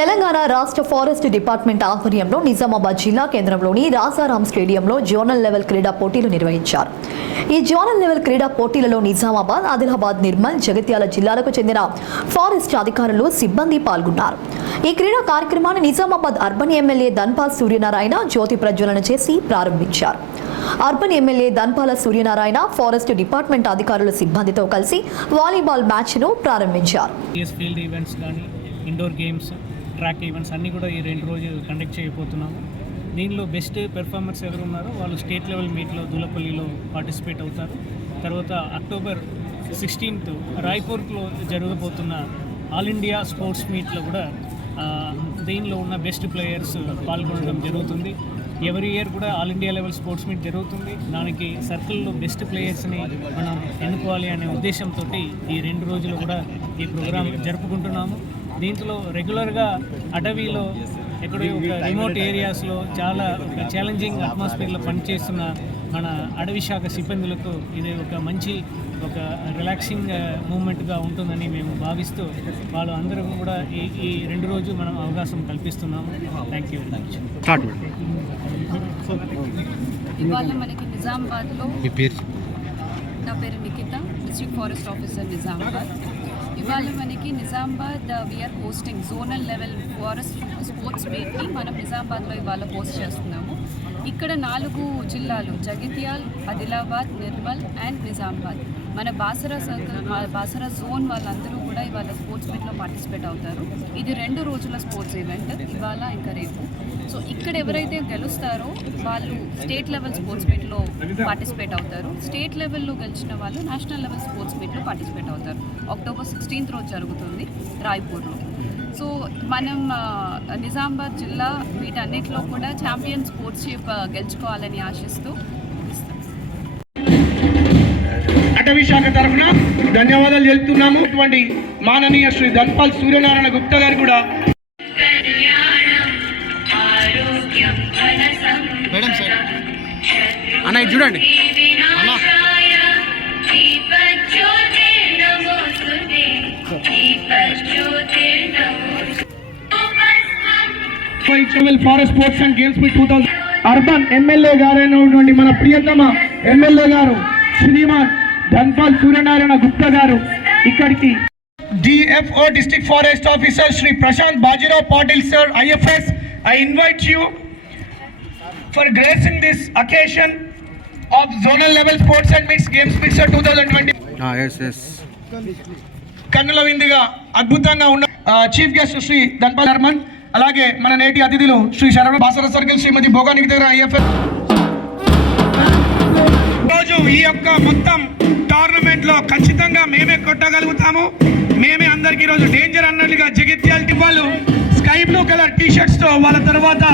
తెలంగాణ రాష్ట్ర forest department ఆధ్వర్యంలో నిజామాబాద్ జిల్లా కేంద్రంలోని రాజారాం స్టేడియంలో జోనల్ లెవెల్ క్రీడా పోటీలు నిర్వహించారు. ఈ జోనల్ లెవెల్ క్రీడా పోటీలలో నిజామాబాద్, ఆదిలాబాద్, నిర్మల్, జగిత్యాల జిల్లాలకు చెందిన ఫారెస్ట్ అధికారులు, సిబ్బంది పాల్గొన్నారు. ఈ క్రీడా కార్యక్రమాన్ని నిజామాబాద్ అర్బన్ ఎమ్మెల్యే ధన్పాల్ సూర్యనారాయణ జ్యోతి ప్రజ్వలన చేసి ప్రారంభించారు. Urban MLA Dhanpala Suryanarayana forest department అధికారుల సిబ్బందితో కలిసి వాలీబాల్ మ్యాచ్ను ప్రారంభించారు. ఇండోర్ గేమ్స్, ట్రాక్ ఈవెంట్స్ అన్నీ కూడా ఈ 2 రోజులు కండక్ట్ చేయబోతున్నాము. దీనిలో బెస్ట్ పెర్ఫార్మర్స్ ఎవరు ఉన్నారో వాళ్ళు స్టేట్ లెవెల్ మీట్లో దూలపల్లిలో పార్టిసిపేట్ అవుతారు. తర్వాత అక్టోబర్ 16th రాయ్పూర్లో జరగబోతున్న ఆల్ ఇండియా స్పోర్ట్స్ మీట్లో కూడా దీనిలో ఉన్న బెస్ట్ ప్లేయర్స్ పాల్గొనడం జరుగుతుంది. ఎవరి ఇయర్ కూడా all India level sports meet జరుగుతుంది. దానికి సర్కిల్లో బెస్ట్ ప్లేయర్స్ని మనం ఎన్నుకోవాలి అనే ఉద్దేశంతో ఈ 2 రోజులు కూడా ఈ ప్రోగ్రాం జరుపుకుంటున్నాము. దీంట్లో రెగ్యులర్గా అటవీలో ఎక్కడో ఒక రిమోట్ ఏరియాస్లో చాలా ఒక ఛాలెంజింగ్ అట్మాస్ఫియర్లో పనిచేస్తున్న మన అడవి శాఖ సిబ్బందులకు ఇది ఒక మంచి ఒక రిలాక్సింగ్ మూమెంట్గా ఉంటుందని మేము భావిస్తూ వాళ్ళు అందరూ కూడా ఈ 2 రోజులు మనం అవకాశం కల్పిస్తున్నాము. Thank you very much. ఇవాళ మనకి నిజామాబాద్లో, నా పేరు Nikhita, district forest officer Nizamabad. ఇవాళ మనకి Nizamabad we're hosting zonal level forest sports మీట్ని మనం నిజామాబాద్లో ఇవాళ హోస్ట్ చేస్తున్నాము. ఇక్కడ 4 జిల్లాలు జగిత్యాల్, ఆదిలాబాద్, నిర్మల్ అండ్ నిజామాబాద్, మన బాసరా సర్కిల్, బాసరా జోన్ వాళ్ళందరూ కూడా ఇవాళ స్పోర్ట్స్ మీట్లో పార్టిసిపేట్ అవుతారు. ఇది 2 రోజుల స్పోర్ట్స్ ఈవెంట్, ఇవాళ ఇంకా రేపు. సో ఇక్కడ ఎవరైతే గెలుస్తారో వాళ్ళు స్టేట్ లెవెల్ స్పోర్ట్స్ మీట్లో పార్టిసిపేట్ అవుతారు. స్టేట్ లెవెల్లో గెలిచిన వాళ్ళు నేషనల్ లెవెల్ స్పోర్ట్స్ మీట్లో పార్టిసిపేట్ అవుతారు. అక్టోబర్ 16th రోజు జరుగుతుంది రాయ్పూర్లో. సో మనం నిజామాబాద్ జిల్లా వీటన్నిటిలో కూడా ఛాంపియన్ స్పోర్ట్స్షిప్ గెలుచుకోవాలని ఆశిస్తూ అటవీ శాఖ తరఫున ధన్యవాదాలు తెలుపుతున్నాము. ఇటువంటి మాననీయ శ్రీ ధన్పాల్ సూర్యనారాయణ గుప్తా గారు కూడా మేడం సార్ అన్న ఇది చూడండి అన్న forest sports and games meet 2000 urban MLA గారైనటువంటి మన ప్రియతమ ఎమ్మెల్యే గారు శ్రీమాన్ ధన్పాల్ సూర్యనారాయణ గుప్తా గారు ఇక్కడికి DFO district forest officer Shri Prashant Bajirao Patil sir IFS, I invite you for gracing this occasion of zonal level sports and mixed games mixer 2020. yes కన్నుల విందుగా అద్భుతంగా ఉన్న చీఫ్ గెస్ట్ శ్రీ ధన్పాల్ హర్మన్, అలాగే మన నేటి అతిథులు శ్రీ శరవణ బాసర సర్కిల్ శ్రీమతి భోగానికి దగ్గర IFS. రోజు ఈ యొక్క మొత్తం టోర్నమెంట్ లో ఖచ్చితంగా మేమే కొట్టగలుగుతాము, మేమే అందరికి రోజు డేంజర్ అన్నట్లుగా జగిత్యాల వాళ్ళు స్కై బ్లూ కలర్ టీషర్ట్స్ తో వాళ్ళ తర్వాత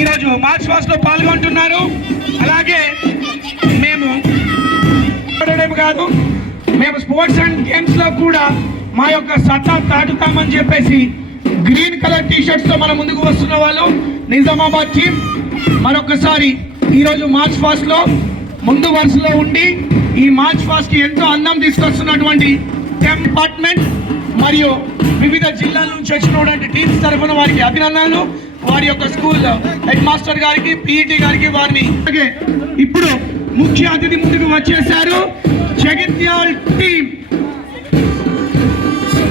ఈరోజు మార్చ్ ఫాస్ట్ లో పాల్గొంటున్నారు. అలాగే మేము కాదు, మేము స్పోర్ట్స్ అండ్ గేమ్స్ లో కూడా మా యొక్క సత్తా తాటుతామని చెప్పేసి గ్రీన్ కలర్ టీషర్ట్స్ తో మన ముందుకు వస్తున్న వాళ్ళు నిజామాబాద్ టీం మరొకసారి ఈరోజు మార్చ్ ఫాస్ట్ లో ముందు వరుసలో ఉండి ఈ మార్చ్ ఫాస్ట్ కి ఎంతో అందం తీసుకొస్తున్నటువంటి డిపార్ట్మెంట్ మరియు వివిధ జిల్లాల నుంచి వచ్చినటువంటి టీమ్స్ తరఫున వారికి అభినందనలు. వారి యొక్క స్కూల్ హెడ్ మాస్టర్ గారికి, PET గారికి వారిని. ఇప్పుడు ముఖ్య అతిథి ముందుకు వచ్చేసారు. జగిత్యాల్ టీం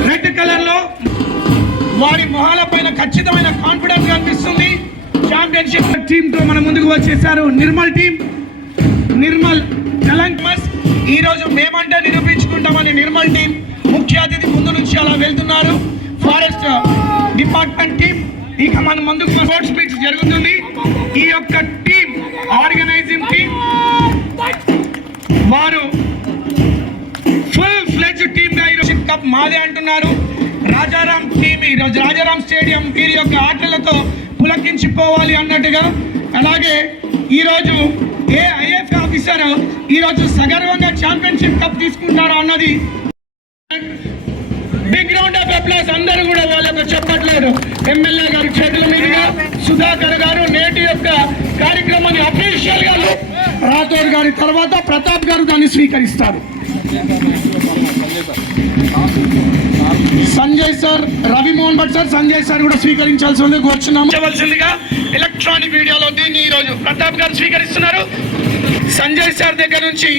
రెడ్ కలర్ లో వారి మొహాల పైన ఖచ్చితమైన కాన్ఫిడెన్స్ కనిపిస్తుంది. ఛాంపియన్షిప్ టీమ్ తో మన ముందుకు వచ్చేసారు నిర్మల్ టీం. నిర్మల్ తెలంగాణ ఈ రోజు మేమంటే నిరూపించుకుంటామని నిర్మల్ టీం ముఖ్య అతిథి ముందు నుంచి అలా వెళ్తున్నారు. ఫారెస్ట్ డిపార్ట్మెంట్ టీం ఇక మన ముందుకు స్పోర్ట్స్ మీట్ జరుగుతుంది. ఈ యొక్క టీం ఆర్గనైజింగ్ టీం వారు ఫుల్ ఫ్లెడ్జ్ టీమ్ గా ఈరోజు కప్ మాదే అంటున్నారు. రాజారాం టీం ఈరోజు రాజారాం స్టేడియం వీరి యొక్క ఆటలతో పులకించిపోవాలి అన్నట్టుగా. అలాగే ఈరోజు ఏ IF ఆఫీసర్ ఈరోజు సగర్వంగా ఛాంపియన్షిప్ కప్ తీసుకుంటారో అన్నది బిగ్ రౌండ్ ఆఫ్ అప్లాస్. అందరూ కూడా వాళ్ళకు చెప్పట్లేదు. ఎమ్మెల్యే గారి చేతుల మీదుగా సుధాకర్ గారు నేటి యొక్క కార్యక్రమాన్ని అఫీషియల్ గా రాథోడ్ గారి తర్వాత ప్రతాప్ గారు దాన్ని స్వీకరిస్తారు. Sanjay sir, Ravi Mohan Bhat sir, Sanjay sir కూడా స్వీకరించాల్సింది కోరుచున్నాము. ఎలక్ట్రానిక్ మీడియాలో దీన్ని ఈరోజు ప్రతాప్ గారు స్వీకరిస్తున్నారు. సంజయ్ సార్ దగ్గర నుంచి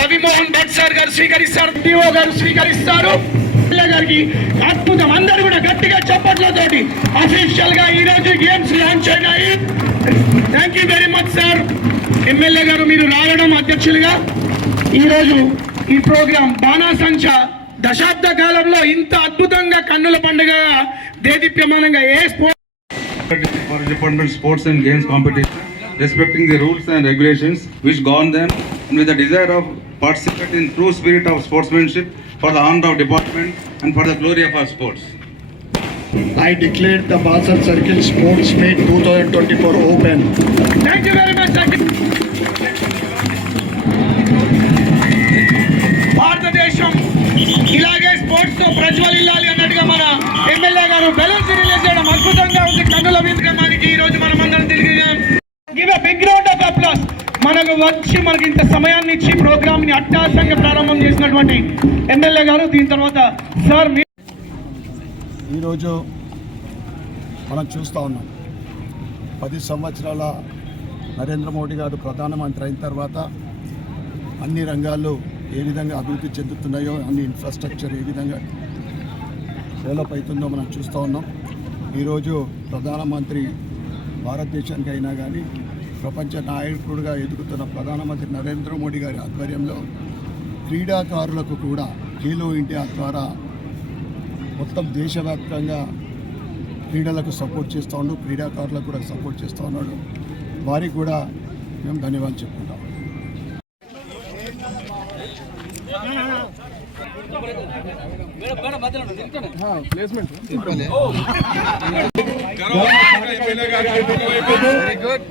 రవి మోహన్ భట్ సార్ గారు స్వీకరిస్తారు, డిఓ గారు స్వీకరిస్తారు. గారికి అద్భుతం, అందరూ కూడా గట్టిగా చప్పట్లతోటి అఫీషియల్ గా ఈ రోజు గేమ్స్ లాంచ్ అయినాయి. Thank you very much sir. MLA గారు మీరు రావడం అధ్యక్షులుగా ఈరోజు ఈ ప్రోగ్రాం బాణాసంచా దశాబ్ద కాలంలో ఇంత అద్భుతంగా కన్నుల పండుగగా దేదీప్యమానంగా ఏ for Department Sports and Games competition, respecting the rules and regulations which govern them, and with the desire of participate in true spirit of sportsmanship for the honor of department and for the glory of our sports. I declare the Basant Circle Sports Meet 2024 open. Thank you very much. భారతదేశం ఇలాగే sports తో ప్రజ్వలిల్లాలి అన్నట్టుగా మన MLA గారు balloons release చేయడం అద్భుతంగా ఉంది. కన్నుల విందుకమానికి ఈ రోజు మనం అందరం తెలియజేయం. Give a big round of applause. మనకి ఇంత సమయాన్ని ఇచ్చి ప్రోగ్రామ్ ని అట్టహాసంగా ప్రారంభం చేసినటువంటి ఎమ్మెల్యే గారు. దీని తర్వాత సార్ ఈరోజు మనం చూస్తూ ఉన్నాం 10 సంవత్సరాల నరేంద్ర మోడీ గారు ప్రధానమంత్రి అయిన తర్వాత అన్ని రంగాల్లో ఏ విధంగా అభివృద్ధి చెందుతున్నాయో, అన్ని ఇన్ఫ్రాస్ట్రక్చర్ ఏ విధంగా డెవలప్ అవుతుందో మనం చూస్తూ ఉన్నాం. ఈరోజు ప్రధానమంత్రి భారతదేశానికి అయినా కానీ ప్రపంచ నాయకుడిగా ఎదుగుతున్న ప్రధానమంత్రి నరేంద్ర మోడీ గారి ఆధ్వర్యంలో క్రీడాకారులకు కూడా ఖేలో ఇండియా ద్వారా మొత్తం దేశవ్యాప్తంగా క్రీడలకు సపోర్ట్ చేస్తూ ఉన్నాడు, క్రీడాకారులకు కూడా సపోర్ట్ చేస్తూ ఉన్నాడు. వారికి కూడా మేము ధన్యవాదాలు చెప్పుకుంటాం. Very good.